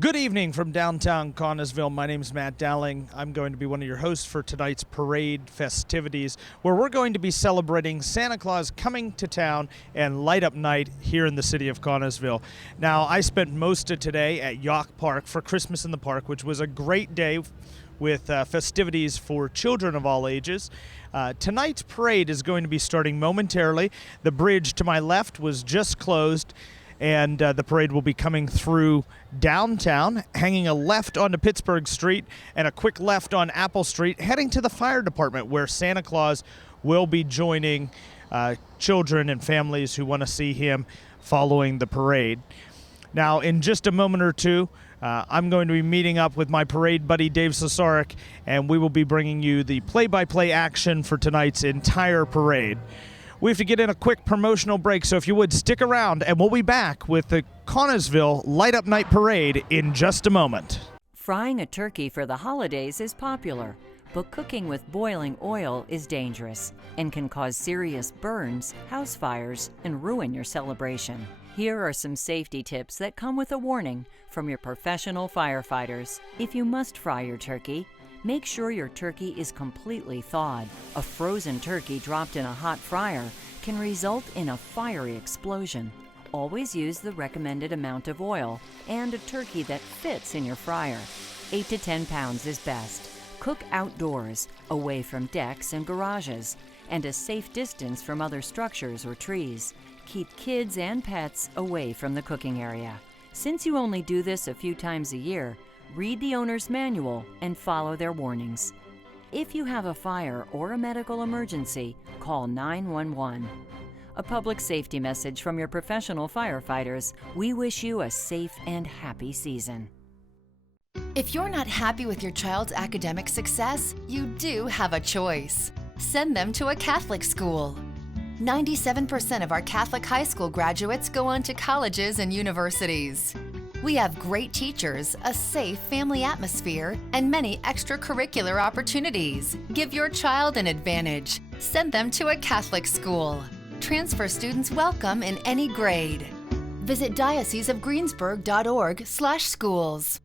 Good evening from downtown Connellsville. My name is Matt Dowling. I'm going to be one of your hosts for tonight's parade festivities, where we're going to be celebrating Santa Claus coming to town and light up night here in the city of Connellsville. Now, I spent most of today at Yock Park for Christmas in the Park, which was a great day with festivities for children of all ages. Tonight's parade is going to be starting momentarily. The bridge to my left was just closed, and the parade will be coming through downtown, hanging a left onto Pittsburgh Street and a quick left on Apple Street, heading to the fire department, where Santa Claus will be joining children and families who want to see him following the parade. Now, in just a moment or two, I'm going to be meeting up with my parade buddy, Dave Sosarek, and we will be bringing you the play-by-play action for tonight's entire parade. We have to get in a quick promotional break, so if you would, stick around, and we'll be back with the Connellsville Light Up Night Parade in just a moment. Frying a turkey for the holidays is popular, but cooking with boiling oil is dangerous and can cause serious burns, house fires, and ruin your celebration. Here are some safety tips that come with a warning from your professional firefighters. If you must fry your turkey, make sure your turkey is completely thawed. A frozen turkey dropped in a hot fryer can result in a fiery explosion. Always use the recommended amount of oil and a turkey that fits in your fryer. 8 to 10 pounds is best. Cook outdoors, away from decks and garages, and a safe distance from other structures or trees. Keep kids and pets away from the cooking area. Since you only do this a few times a year, read the owner's manual and follow their warnings. If you have a fire or a medical emergency, call 911. A public safety message from your professional firefighters. We wish you a safe and happy season. If you're not happy with your child's academic success, you do have a choice. Send them to a Catholic school. 97% of our Catholic high school graduates go on to colleges and universities. We have great teachers, a safe family atmosphere, and many extracurricular opportunities. Give your child an advantage. Send them to a Catholic school. Transfer students welcome in any grade. Visit dioceseofgreensburg.org/schools.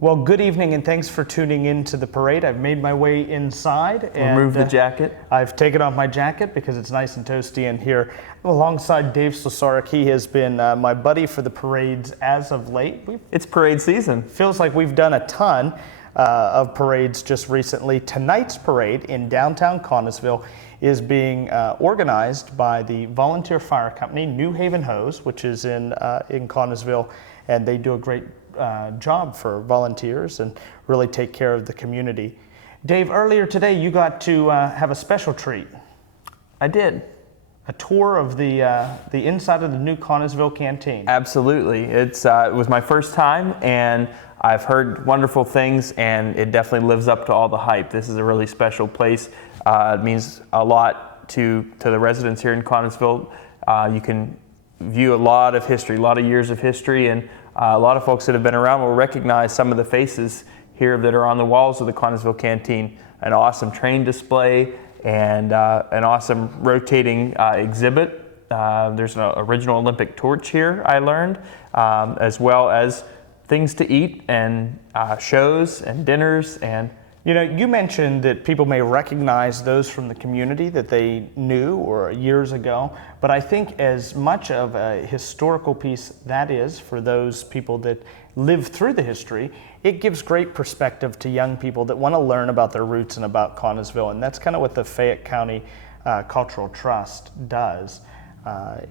Well, good evening, and thanks for tuning in to the parade. I've made my way inside. Remove the jacket. I've taken off my jacket because it's nice and toasty in here. Alongside Dave Sosarek, he has been my buddy for the parades as of late. It's parade season. Feels like we've done a ton of parades just recently. Tonight's parade in downtown Connellsville is being organized by the volunteer fire company, New Haven Hose, which is in Connellsville, and they do a great job for volunteers and really take care of the community. Dave, earlier today you got to have a special treat. I did. A tour of the inside of the new Connellsville canteen. Absolutely. It was my first time, and I've heard wonderful things, and it definitely lives up to all the hype. This is a really special place. It means a lot to the residents here in Connellsville. You can view a lot of history, a lot of years of history, and a lot of folks that have been around will recognize some of the faces here that are on the walls of the Connellsville canteen. An awesome train display and an awesome rotating exhibit. There's an original Olympic torch here, I learned, as well as things to eat and shows and dinners. And you know, you mentioned that people may recognize those from the community that they knew or years ago, but I think as much of a historical piece that is for those people that live through the history, it gives great perspective to young people that want to learn about their roots and about Connellsville, and that's kind of what the Fayette County Cultural Trust does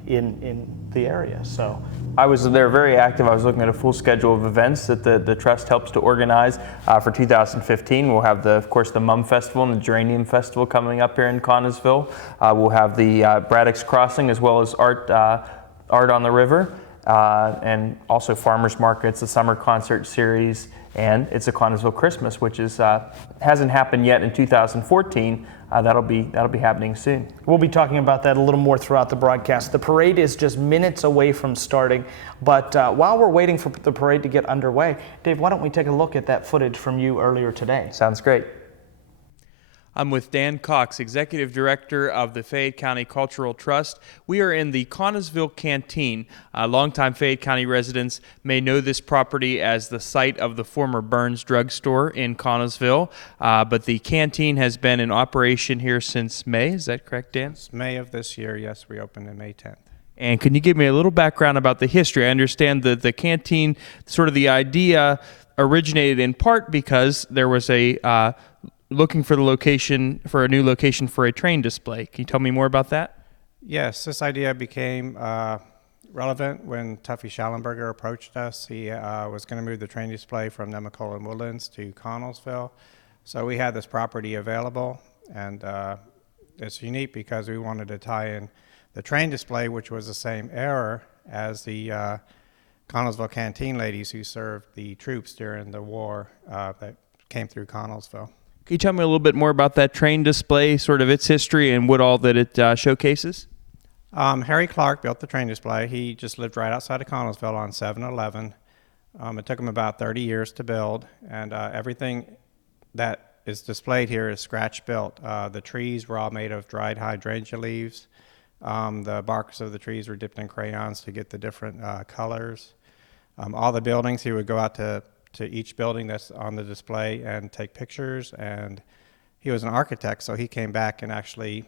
in the area. So I was there very active. I was looking at a full schedule of events that the Trust helps to organize for 2015. We'll have, of course, the Mum Festival and the Geranium Festival coming up here in Connellsville. We'll have the Braddock's Crossing, as well as Art on the River, and also farmers markets, the summer concert series, and it's a Connellsville Christmas, which is hasn't happened yet in 2014. That'll be happening soon. We'll be talking about that a little more throughout the broadcast. The parade is just minutes away from starting, but while we're waiting for the parade to get underway, Dave, why don't we take a look at that footage from you earlier today? Sounds great. I'm with Dan Cox, Executive Director of the Fayette County Cultural Trust. We are in the Connellsville Canteen. Longtime Fayette County residents may know this property as the site of the former Burns Drug Store in Connellsville, but the canteen has been in operation here since May. Is that correct, Dan? It's May of this year. Yes, we opened in May 10th. And can you give me a little background about the history? I understand that the canteen, sort of the idea originated in part because there was a looking for a new location for a train display. Can you tell me more about that? Yes, this idea became relevant when Tuffy Schallenberger approached us. He was going to move the train display from Nemacolin Woodlands to Connellsville. So we had this property available, and it's unique because we wanted to tie in the train display, which was the same era as the Connellsville canteen ladies who served the troops during the war that came through Connellsville. Can you tell me a little bit more about that train display, sort of its history and what all that it showcases? Harry Clark built the train display. He just lived right outside of Connellsville on 711. It took him about 30 years to build, and everything that is displayed here is scratch built. The trees were all made of dried hydrangea leaves. The barks of the trees were dipped in crayons to get the different colors. All the buildings, he would go out to each building that's on the display and take pictures, and he was an architect, so he came back and actually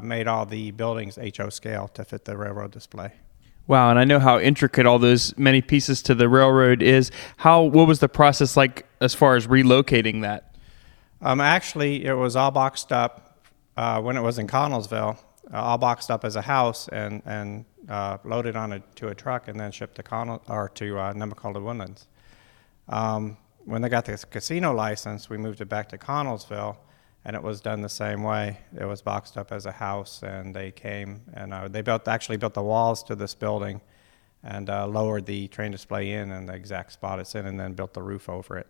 made all the buildings HO scale to fit the railroad display. Wow, and I know how intricate all those many pieces to the railroad is. What was the process like as far as relocating that? Actually, it was all boxed up when it was in Connellsville, all boxed up as a house and loaded to a truck and then shipped to Nemacolin Woodlands. When they got the casino license, we moved it back to Connellsville, and it was done the same way. It was boxed up as a house, and they came and they actually built the walls to this building and lowered the train display in the exact spot it's in, and then built the roof over it.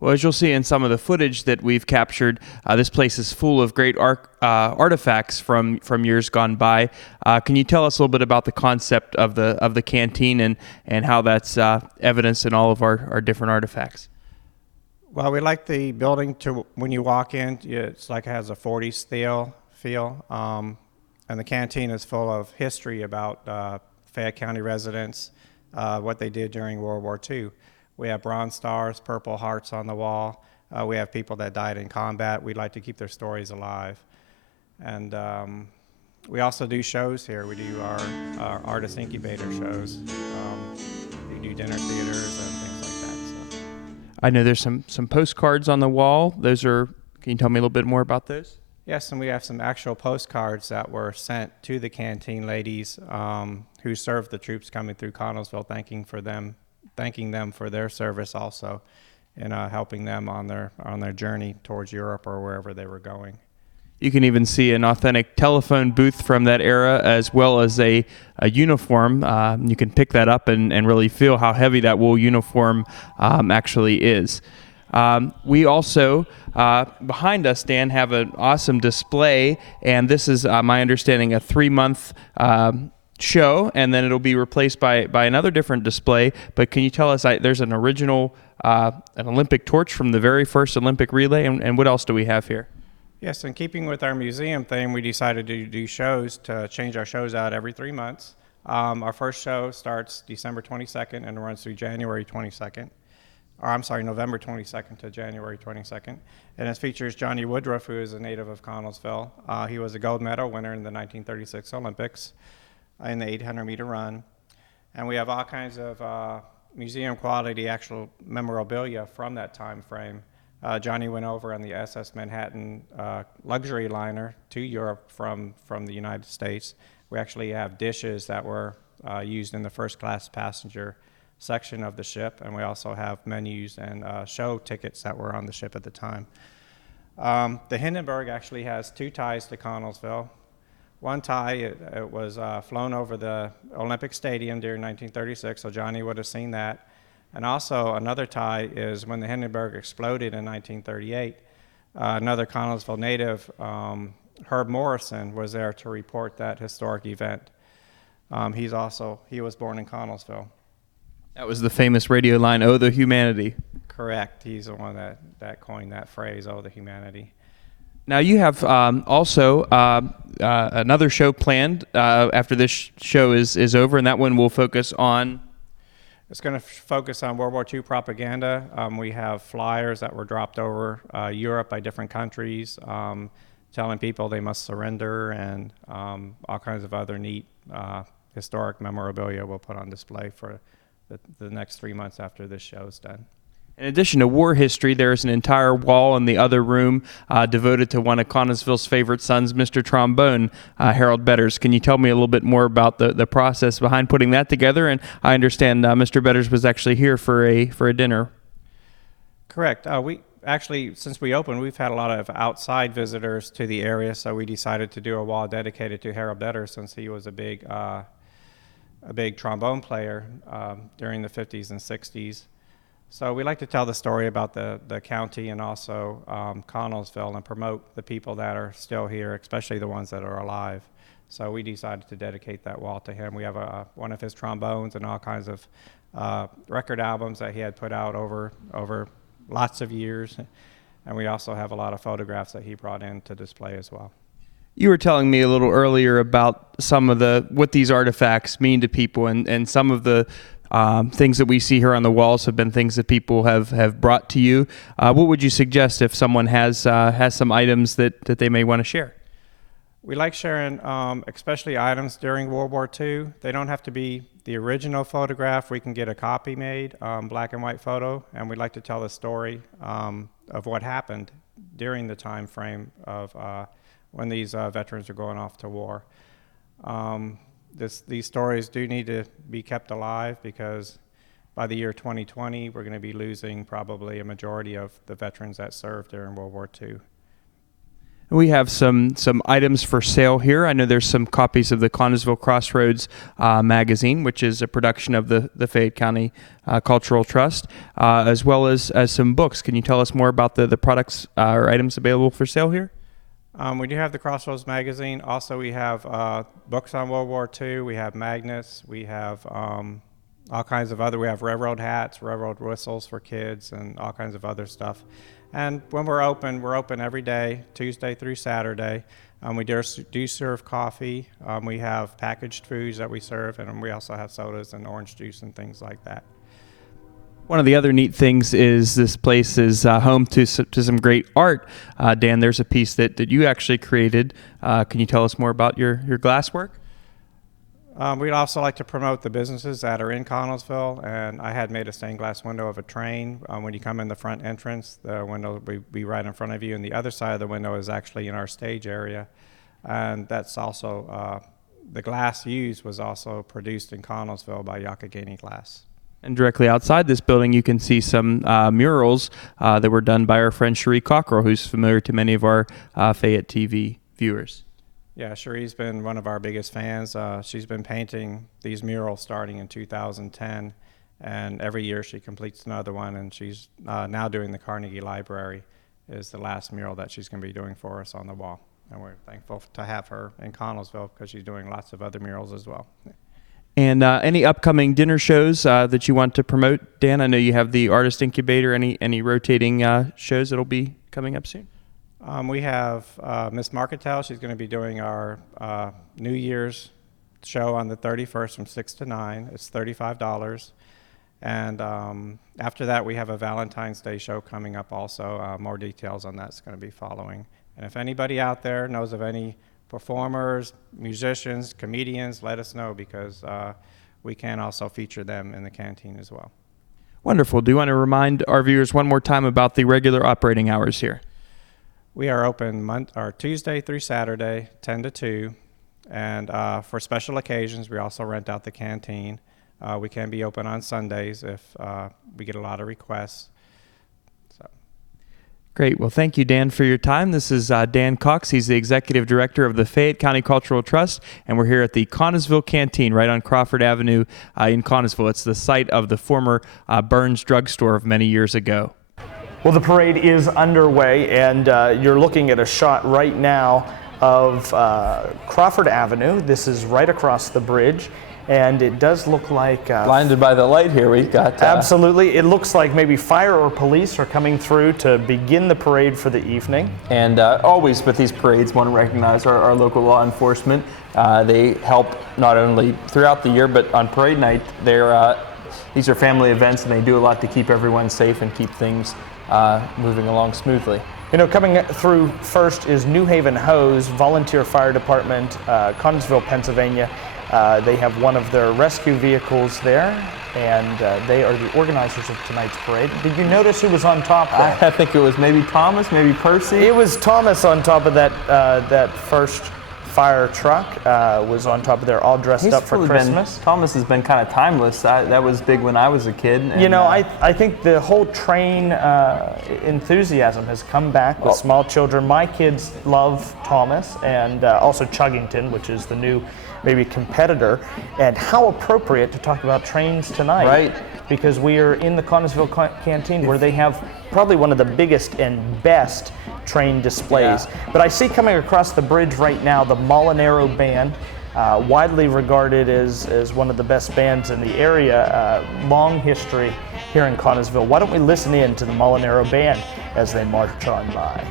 Well, as you'll see in some of the footage that we've captured, this place is full of great artifacts from years gone by. Can you tell us a little bit about the concept of the canteen and how that's evidenced in all of our different artifacts? Well, we like the building to when you walk in, it's like it has a 40s feel, and the canteen is full of history about Fayette County residents, what they did during World War II. We have bronze stars, purple hearts on the wall. We have people that died in combat. We'd like to keep their stories alive. And we also do shows here. We do our artist incubator shows. We do dinner theaters and things like that. So. I know there's some postcards on the wall. Can you tell me a little bit more about those? Yes, and we have some actual postcards that were sent to the canteen ladies who served the troops coming through Connellsville, thanking them for their service also in helping them on their journey towards Europe or wherever they were going. You can even see an authentic telephone booth from that era as well as a uniform. You can pick that up and really feel how heavy that wool uniform actually is. We also, behind us, Dan, have an awesome display, and this is, my understanding, a 3-month show, and then it'll be replaced by another different display. But can you tell us, there's an original an Olympic torch from the very first Olympic relay, and what else do we have here? Yes, in keeping with our museum theme, we decided to do shows, to change our shows out every 3 months. Our first show starts December 22nd and runs through November 22nd to January 22nd. And it features Johnny Woodruff, who is a native of Connellsville. He was a gold medal winner in the 1936 Olympics in the 800-meter run. And we have all kinds of museum quality actual memorabilia from that time frame. Johnny went over on the SS Manhattan luxury liner to Europe from the United States. We actually have dishes that were used in the first class passenger section of the ship, and we also have menus and show tickets that were on the ship at the time. The Hindenburg actually has 2 ties to Connellsville. One tie, it was flown over the Olympic Stadium during 1936, so Johnny would have seen that. And also another tie is when the Hindenburg exploded in 1938, another Connellsville native, Herb Morrison, was there to report that historic event. He was born in Connellsville. That was the famous radio line, "Oh, the Humanity." Correct. He's the one that coined that phrase, "Oh, the Humanity." Now you have also another show planned after this show is over, and that one will focus on. It's going to focus on World War II propaganda. We have flyers that were dropped over Europe by different countries, telling people they must surrender, and all kinds of other neat historic memorabilia we'll put on display for the next 3 months after this show is done. In addition to war history, there is an entire wall in the other room devoted to one of Connellsville's favorite sons, Mr. Trombone, Harold Betters. Can you tell me a little bit more about the process behind putting that together? And I understand Mr. Betters was actually here for a dinner. Correct. We actually, since we opened, we've had a lot of outside visitors to the area, so we decided to do a wall dedicated to Harold Betters, since he was a big trombone player during the 50s and 60s. So we like to tell the story about the county and also Connellsville, and promote the people that are still here, especially the ones that are alive. So we decided to dedicate that wall to him. We have one of his trombones and all kinds of record albums that he had put out over lots of years. And we also have a lot of photographs that he brought in to display as well. You were telling me a little earlier about some of what these artifacts mean to people, and some of the things that we see here on the walls have been things that people have brought to you. What would you suggest if someone has some items that they may want to share? We like sharing, especially items during World War II. They don't have to be the original photograph. We can get a copy made, black and white photo, and we'd like to tell the story of what happened during the time frame of when these veterans are going off to war. These stories do need to be kept alive, because by the year 2020, we're going to be losing probably a majority of the veterans that served during World War II. We have some items for sale here. I know there's some copies of the Connellsville Crossroads magazine, which is a production of the Fayette County Cultural Trust, as well as some books. Can you tell us more about the products or items available for sale here? We do have the Crossroads magazine. Also, we have books on World War II. We have magnets. We have all kinds of other. We have railroad hats, railroad whistles for kids, and all kinds of other stuff. And when we're open every day, Tuesday through Saturday. We do serve coffee. We have packaged foods that we serve, and we also have sodas and orange juice and things like that. One of the other neat things is this place is home to some great art. Dan, there's a piece that you actually created. Can you tell us more about your glasswork? We'd also like to promote the businesses that are in Connellsville, and I had made a stained glass window of a train. When you come in the front entrance, the window will be right in front of you, and the other side of the window is actually in our stage area. And that's also, the glass used was also produced in Connellsville by Yakagani Glass. And directly outside this building, you can see some murals that were done by our friend Cherie Cockrell, who's familiar to many of our Fayette TV viewers. Yeah, Cherie's been one of our biggest fans. She's been painting these murals starting in 2010, and every year she completes another one, and she's now doing the Carnegie Library is the last mural that she's going to be doing for us on the wall. And we're thankful to have her in Connellsville, because she's doing lots of other murals as well. And any upcoming dinner shows that you want to promote, Dan? I know you have the Artist Incubator. Any rotating shows that'll be coming up soon? We have Miss Marketel. She's going to be doing our New Year's show on the 31st from 6 to 9. It's $35. And after that, we have a Valentine's Day show coming up also. More details on that's going to be following. And if anybody out there knows of any performers, musicians, comedians, let us know, because we can also feature them in the canteen as well. Wonderful. Do you want to remind our viewers one more time about the regular operating hours here? We are open Tuesday through Saturday, 10 to 2. And for special occasions, we also rent out the canteen. We can be open on Sundays if we get a lot of requests. Great. Well, thank you, Dan, for your time. This is Dan Cox. He's the Executive Director of the Fayette County Cultural Trust, and we're here at the Connellsville Canteen right on Crawford Avenue in Connellsville. It's the site of the former Burns drugstore of many years ago. Well, the parade is underway, and you're looking at a shot right now of Crawford Avenue. This is right across the bridge, and it does look like Blinded by the light here, we've got... absolutely. It looks like maybe fire or police are coming through to begin the parade for the evening. And always with these parades, want to recognize our local law enforcement. They help not only throughout the year, but on parade night. These are family events, and they do a lot to keep everyone safe and keep things moving along smoothly. You know, coming through first is New Haven Hose, Volunteer Fire Department, Connellsville, Pennsylvania. They have one of their rescue vehicles there, and they are the organizers of tonight's parade. Did you notice who was on top there? I think it was maybe Thomas, maybe Percy. It was Thomas on top of that first fire truck, was on top of there, all dressed up for Christmas. Thomas has been kind of timeless. That was big when I was a kid. And, you know, I think the whole train enthusiasm has come back with small children. My kids love Thomas, and also Chuggington, which is the new maybe competitor. And how appropriate to talk about trains tonight. Right. Because we are in the Connellsville Canteen, where they have probably one of the biggest and best train displays. Yeah. But I see coming across the bridge right now the Molinaro Band, widely regarded as one of the best bands in the area. Long history here in Connellsville. Why don't we listen in to the Molinaro Band as they march on by.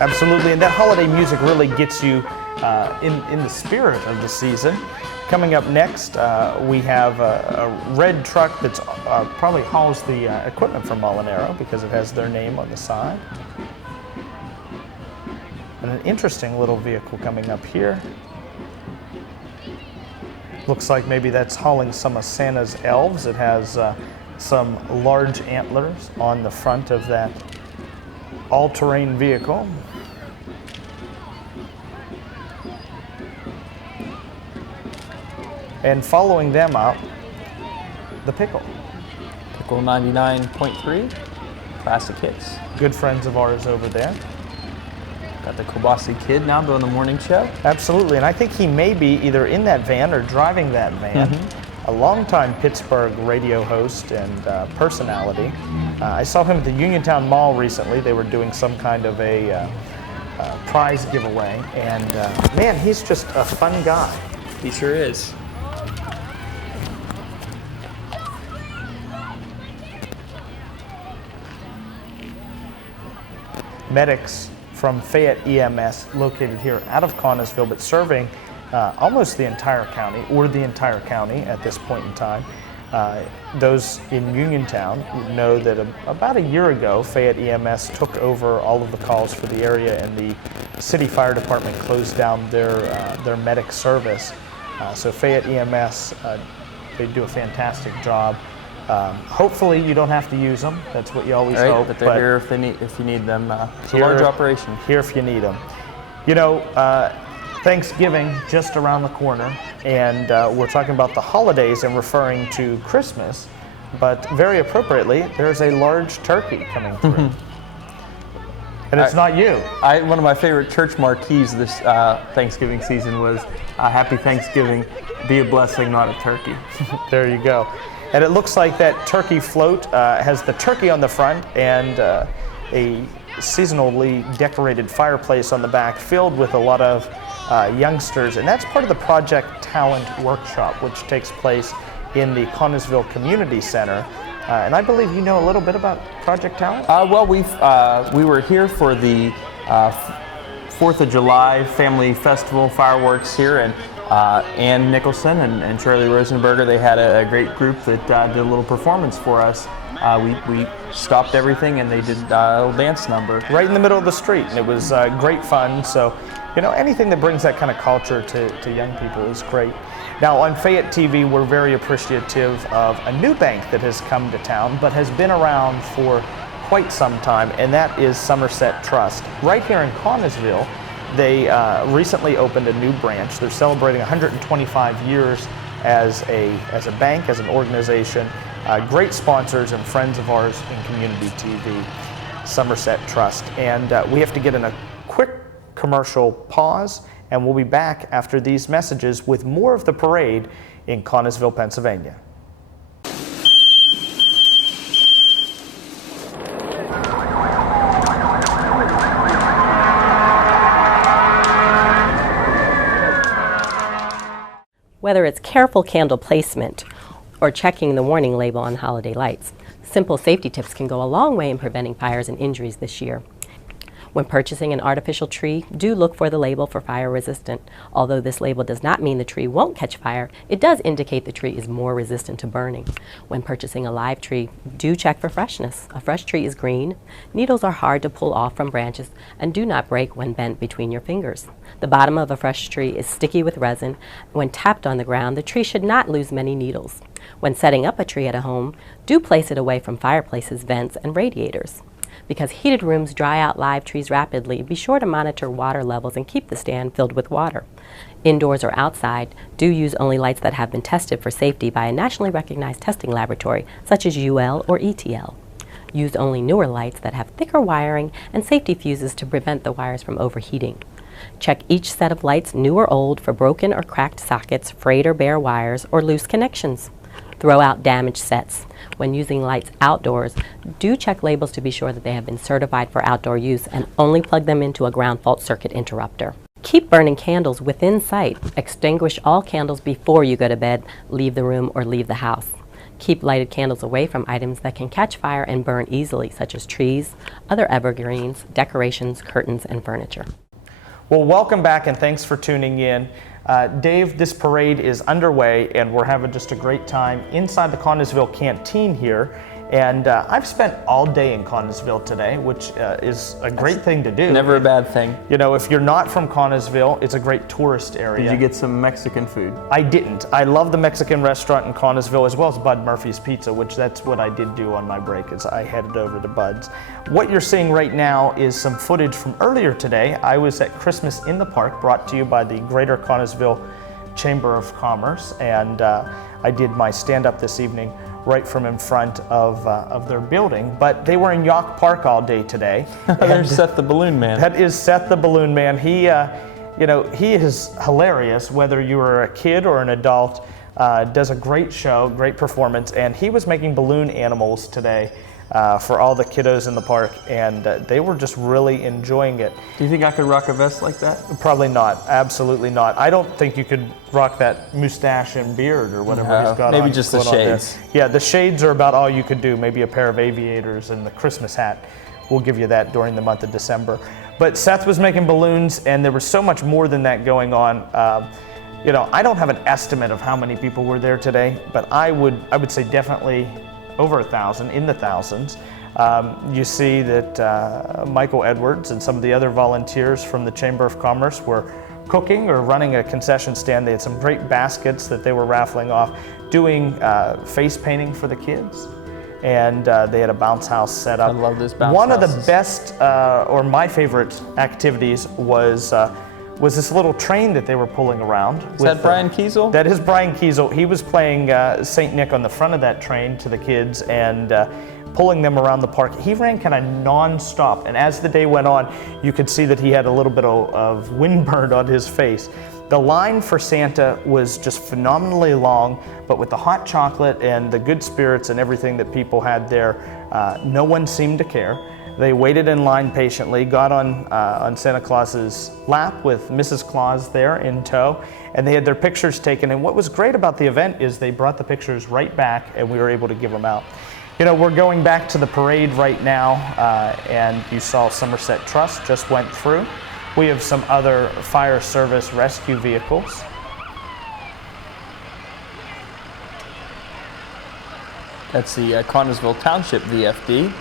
Absolutely, and that holiday music really gets you in the spirit of the season. Coming up next, we have a red truck that's probably hauls the equipment from Molinaro because it has their name on the side. And an interesting little vehicle coming up here. Looks like maybe that's hauling some of Santa's elves. It has some large antlers on the front of that all-terrain vehicle. And following them up, the Pickle. Pickle 99.3, classic hits. Good friends of ours over there. Got the Kobasi Kid now doing the morning show. Absolutely, and I think he may be either in that van or driving that van. A longtime Pittsburgh radio host and personality. I saw him at the Uniontown Mall recently. They were doing some kind of a prize giveaway, and man, he's just a fun guy. He sure is. Medics from Fayette EMS, located here out of Connellsville, but serving almost the entire county, or the entire county at this point in time. Those in Uniontown know that about a year ago, Fayette EMS took over all of the calls for the area, and the city fire department closed down their medic service. So Fayette EMS, they do a fantastic job. Hopefully you don't have to use them. That's what you always hope. But they're here if you need them. It's a large operation. Here if you need them. You know, Thanksgiving just around the corner, and we're talking about the holidays and referring to Christmas, but very appropriately, there's a large turkey coming through. And it's not you. One of my favorite church marquees this Thanksgiving season was Happy Thanksgiving, be a blessing, not a turkey. There you go. And it looks like that turkey float has the turkey on the front and a seasonally decorated fireplace on the back filled with a lot of youngsters. And that's part of the Project Talent Workshop, which takes place in the Connellsville Community Center. And I believe you know a little bit about Project Talent? Well, we were here for the 4th of July Family Festival fireworks here, and Ann Nicholson and Shirley Rosenberger, they had a great group that did a little performance for us. We stopped everything and they did a little dance number. Right in the middle of the street, and it was great fun. So You know, anything that brings that kind of culture to young people is great. Now on Fayette TV, we're very appreciative of a new bank that has come to town, but has been around for quite some time, and that is Somerset Trust. Right here in Connellsville, they recently opened a new branch. They're celebrating 125 years as a bank, as an organization. Great sponsors and friends of ours in community TV, Somerset Trust. And we have to get in a quick commercial pause, and we'll be back after these messages with more of the parade in Connellsville, Pennsylvania. Whether it's careful candle placement or checking the warning label on holiday lights, simple safety tips can go a long way in preventing fires and injuries this year. When purchasing an artificial tree, do look for the label for fire resistant. Although this label does not mean the tree won't catch fire, it does indicate the tree is more resistant to burning. When purchasing a live tree, do check for freshness. A fresh tree is green, needles are hard to pull off from branches, and do not break when bent between your fingers. The bottom of a fresh tree is sticky with resin. When tapped on the ground, the tree should not lose many needles. When setting up a tree at a home, do place it away from fireplaces, vents, and radiators. Because heated rooms dry out live trees rapidly, be sure to monitor water levels and keep the stand filled with water. Indoors or outside, do use only lights that have been tested for safety by a nationally recognized testing laboratory, such as UL or ETL. Use only newer lights that have thicker wiring and safety fuses to prevent the wires from overheating. Check each set of lights, new or old, for broken or cracked sockets, frayed or bare wires, or loose connections. Throw out damaged sets. When using lights outdoors, do check labels to be sure that they have been certified for outdoor use, and only plug them into a ground fault circuit interrupter. Keep burning candles within sight. Extinguish all candles before you go to bed, leave the room, or leave the house. Keep lighted candles away from items that can catch fire and burn easily, such as trees, other evergreens, decorations, curtains, and furniture. Well, welcome back and thanks for tuning in. Dave, this parade is underway and we're having just a great time inside the Connellsville canteen here. And I've spent all day in Connellsville today, which is a great thing to do. Never a bad thing. You know, if you're not from Connellsville, it's a great tourist area. Did you get some Mexican food? I didn't. I love the Mexican restaurant in Connellsville, as well as Bud Murphy's Pizza, which that's what I did do on my break, is I headed over to Bud's. What you're seeing right now is some footage from earlier today. I was at Christmas in the Park, brought to you by the Greater Connellsville Chamber of Commerce, and I did my stand-up this evening right from in front of their building. But they were in Yock Park all day today. There's Seth the Balloon Man. That is Seth the Balloon Man. He, you know, he is hilarious, whether you are a kid or an adult. Does a great show, great performance, and he was making balloon animals today for all the kiddos in the park, and they were just really enjoying it. Do you think I could rock a vest like that? Probably not. Absolutely not. I don't think you could rock that mustache and beard or whatever he's got on. Maybe just the shades. Yeah, the shades are about all you could do. Maybe a pair of aviators and the Christmas hat. We'll give you that during the month of December. But Seth was making balloons, and there was so much more than that going on. You know, I don't have an estimate of how many people were there today, but I would say definitely over 1,000, in the thousands. You see that Michael Edwards and some of the other volunteers from the Chamber of Commerce were cooking or running a concession stand. They had some great baskets that they were raffling off, doing face painting for the kids. And they had a bounce house set up. I love this bounce One houses. of the best, or my favorite activities was this little train that they were pulling around. Is that Brian Kiesel? That is Brian Kiesel. He was playing St. Nick on the front of that train to the kids and pulling them around the park. He ran kind of non-stop, and as the day went on, you could see that he had a little bit of windburn on his face. The line for Santa was just phenomenally long, but with the hot chocolate and the good spirits and everything that people had there, no one seemed to care. They waited in line patiently, got on Santa Claus's lap with Mrs. Claus there in tow, and they had their pictures taken. And what was great about the event is they brought the pictures right back, and we were able to give them out. You know, we're going back to the parade right now, and you saw Somerset Trust just went through. We have some other fire service rescue vehicles. That's the Connellsville Township VFD.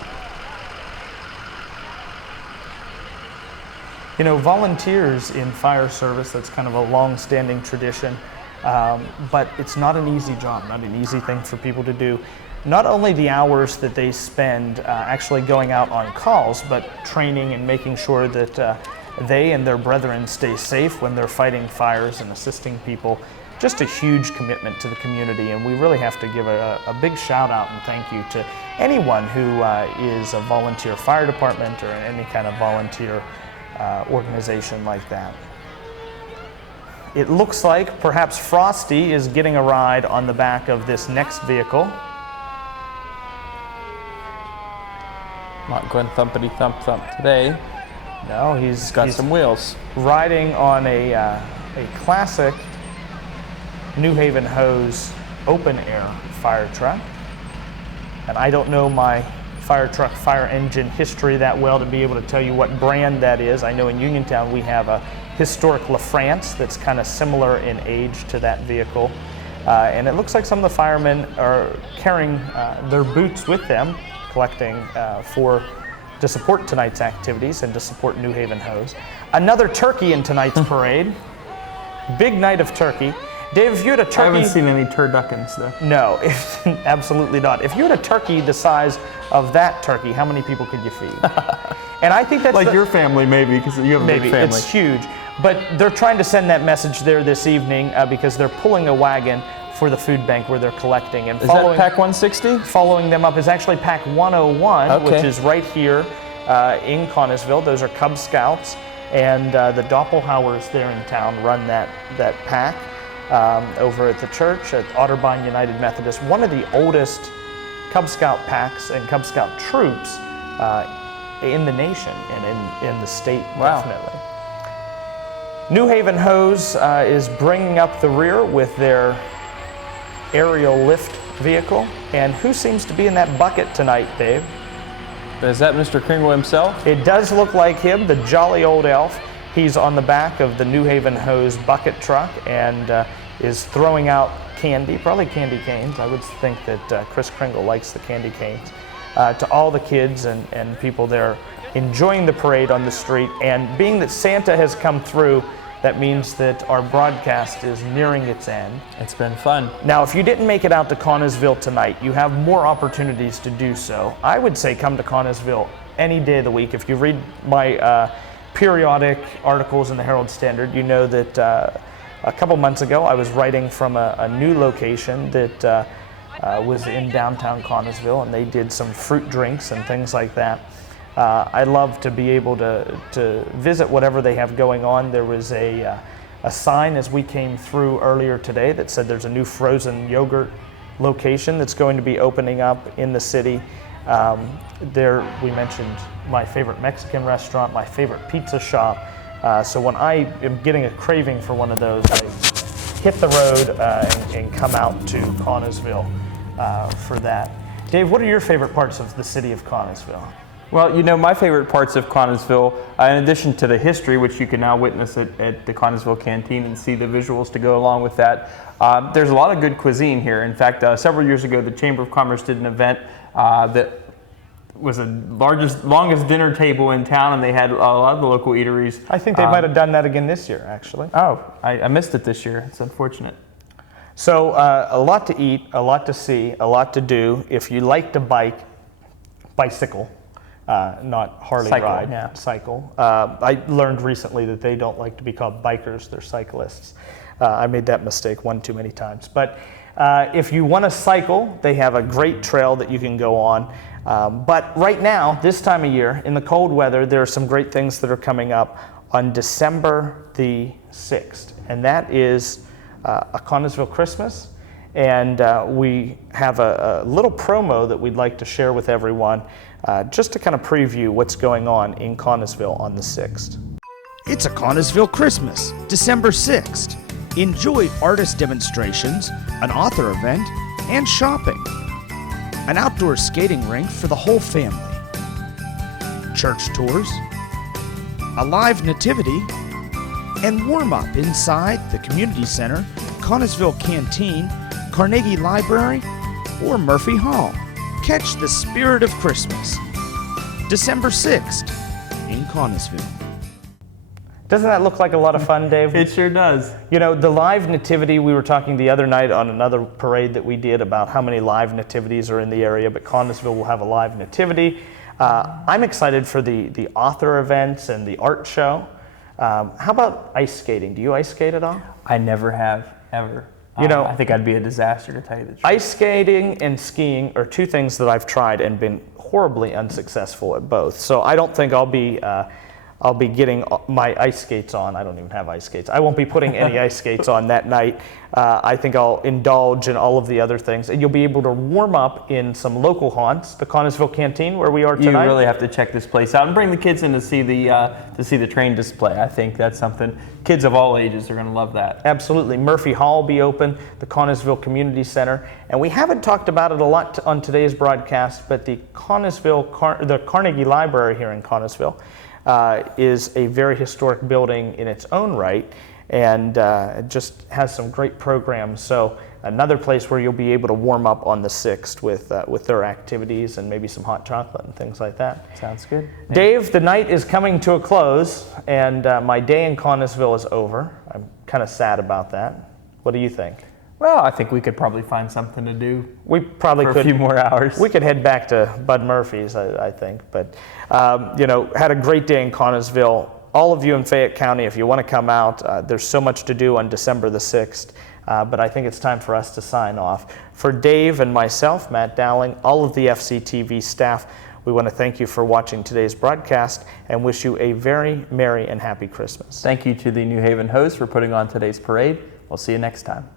You You know, volunteers in fire service, that's kind of a long-standing tradition, but it's not an easy job, not an easy thing for people to do. Not only the hours that they spend actually going out on calls, but training and making sure that they and their brethren stay safe when they're fighting fires and assisting people. Just a huge commitment to the community, and we really have to give a big shout out and thank you to anyone who is a volunteer fire department or any kind of volunteer organization like that. It looks like perhaps Frosty is getting a ride on the back of this next vehicle. Not going thumpity thump thump today. No, he's got some wheels. Riding on a classic New Haven Hose open air fire truck. And I don't know my fire truck, fire engine history that well to be able to tell you what brand that is. I know in Uniontown we have a historic LaFrance that's kind of similar in age to that vehicle. And it looks like some of the firemen are carrying their boots with them, collecting to support tonight's activities and to support New Haven Hose. Another turkey in tonight's parade. Big night of turkey. Dave, if you had a turkey... I haven't seen any turduckins though. No, absolutely not. If you had a turkey the size of that turkey, how many people could you feed? And I think that's like your family maybe, because you have a big family. It's huge. But they're trying to send that message there this evening because they're pulling a wagon for the food bank where they're collecting. And is that Pack 160? Following them up is actually Pack 101, okay, which is right here in Connellsville. Those are Cub Scouts, and the Doppelhauers there in town run that pack. Over at the church at Otterbein United Methodist, one of the oldest Cub Scout packs and Cub Scout troops in the nation and in the state, wow, definitely. New Haven Hose is bringing up the rear with their aerial lift vehicle. And who seems to be in that bucket tonight, Dave? Is that Mr. Kringle himself? It does look like him, the jolly old elf. He's on the back of the New Haven Hose bucket truck and is throwing out candy, probably candy canes. I would think that Chris Kringle likes the candy canes, to all the kids and people there enjoying the parade on the street. And being that Santa has come through, that means that our broadcast is nearing its end. It's been fun. Now, if you didn't make it out to Connellsville tonight, you have more opportunities to do so. I would say come to Connellsville any day of the week. If you read my periodic articles in the Herald Standard, you know that a couple months ago I was writing from a new location that was in downtown Connellsville, and they did some fruit drinks and things like that. I love to be able to visit whatever they have going on. There was a sign as we came through earlier today that said there's a new frozen yogurt location that's going to be opening up in the city. There we mentioned my favorite Mexican restaurant, my favorite pizza shop. So when I am getting a craving for one of those, I hit the road and come out to Connellsville for that. Dave, what are your favorite parts of the city of Connellsville? Well, you know, my favorite parts of Connellsville, in addition to the history, which you can now witness at the Connellsville Canteen and see the visuals to go along with that, there's a lot of good cuisine here. In fact, several years ago, the Chamber of Commerce did an event that was the longest dinner table in town, and they had a lot of the local eateries. I think they might have done that again this year, actually. Oh, I missed it this year. It's unfortunate. So a lot to eat, a lot to see, a lot to do. If you like to bicycle, not Harley cycle, ride, yeah. cycle. I learned recently that they don't like to be called bikers, they're cyclists. I made that mistake one too many times. But if you want to cycle, they have a great trail that you can go on. But right now, this time of year, in the cold weather, there are some great things that are coming up on December the 6th. And that is a Connellsville Christmas. And we have a little promo that we'd like to share with everyone just to kind of preview what's going on in Connellsville on the 6th. It's a Connellsville Christmas, December 6th. Enjoy artist demonstrations, an author event, and shopping. An outdoor skating rink for the whole family. Church tours, a live nativity, and warm-up inside the Community Center, Connellsville Canteen, Carnegie Library, or Murphy Hall. Catch the spirit of Christmas. December 6th in Connellsville. Doesn't that look like a lot of fun, Dave? It sure does. You know, the live nativity, we were talking the other night on another parade that we did about how many live nativities are in the area, but Connellsville will have a live nativity. I'm excited for the author events and the art show. How about ice skating? Do you ice skate at all? I never have, ever. You know, I think I'd be a disaster, to tell you the truth. Ice skating and skiing are two things that I've tried and been horribly unsuccessful at both. So I don't think I'll be getting my ice skates on. I don't even have ice skates. I won't be putting any ice skates on that night. I think I'll indulge in all of the other things. And you'll be able to warm up in some local haunts, the Connellsville Canteen, where we are tonight. You really have to check this place out and bring the kids in to see the train display. I think that's something kids of all ages are going to love that. Absolutely. Murphy Hall will be open, the Connellsville Community Center. And we haven't talked about it a lot on today's broadcast, but the the Carnegie Library here in Connellsville is a very historic building in its own right, and it just has some great programs. So another place where you'll be able to warm up on the 6th with their activities and maybe some hot chocolate and things like that. Sounds good. Dave, the night is coming to a close, and my day in Connellsville is over. I'm kind of sad about that. What do you think? Well, I think we could probably find something to do. We probably for could. A few more hours. We could head back to Bud Murphy's, I think. But, you know, had a great day in Connellsville. All of you in Fayette County, if you want to come out, there's so much to do on December the 6th. But I think it's time for us to sign off. For Dave and myself, Matt Dowling, all of the FCTV staff, we want to thank you for watching today's broadcast and wish you a very Merry and Happy Christmas. Thank you to the New Haven host for putting on today's parade. We'll see you next time.